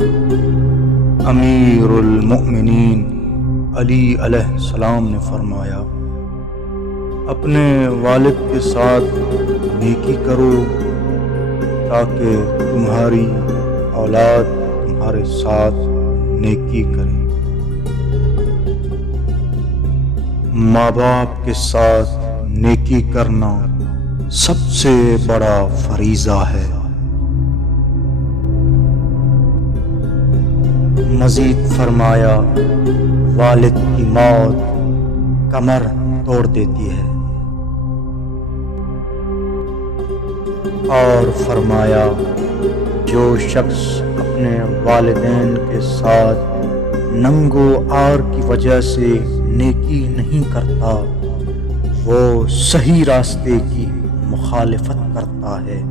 امیر المؤمنین علی علیہ السلام نے فرمایا، اپنے والد کے ساتھ نیکی کرو تاکہ تمہاری اولاد تمہارے ساتھ نیکی کرے۔ ماں باپ کے ساتھ نیکی کرنا سب سے بڑا فریضہ ہے۔ مزید فرمایا، والد کی موت کمر توڑ دیتی ہے، اور فرمایا جو شخص اپنے والدین کے ساتھ ننگ و عار کی وجہ سے نیکی نہیں کرتا وہ صحیح راستے کی مخالفت کرتا ہے۔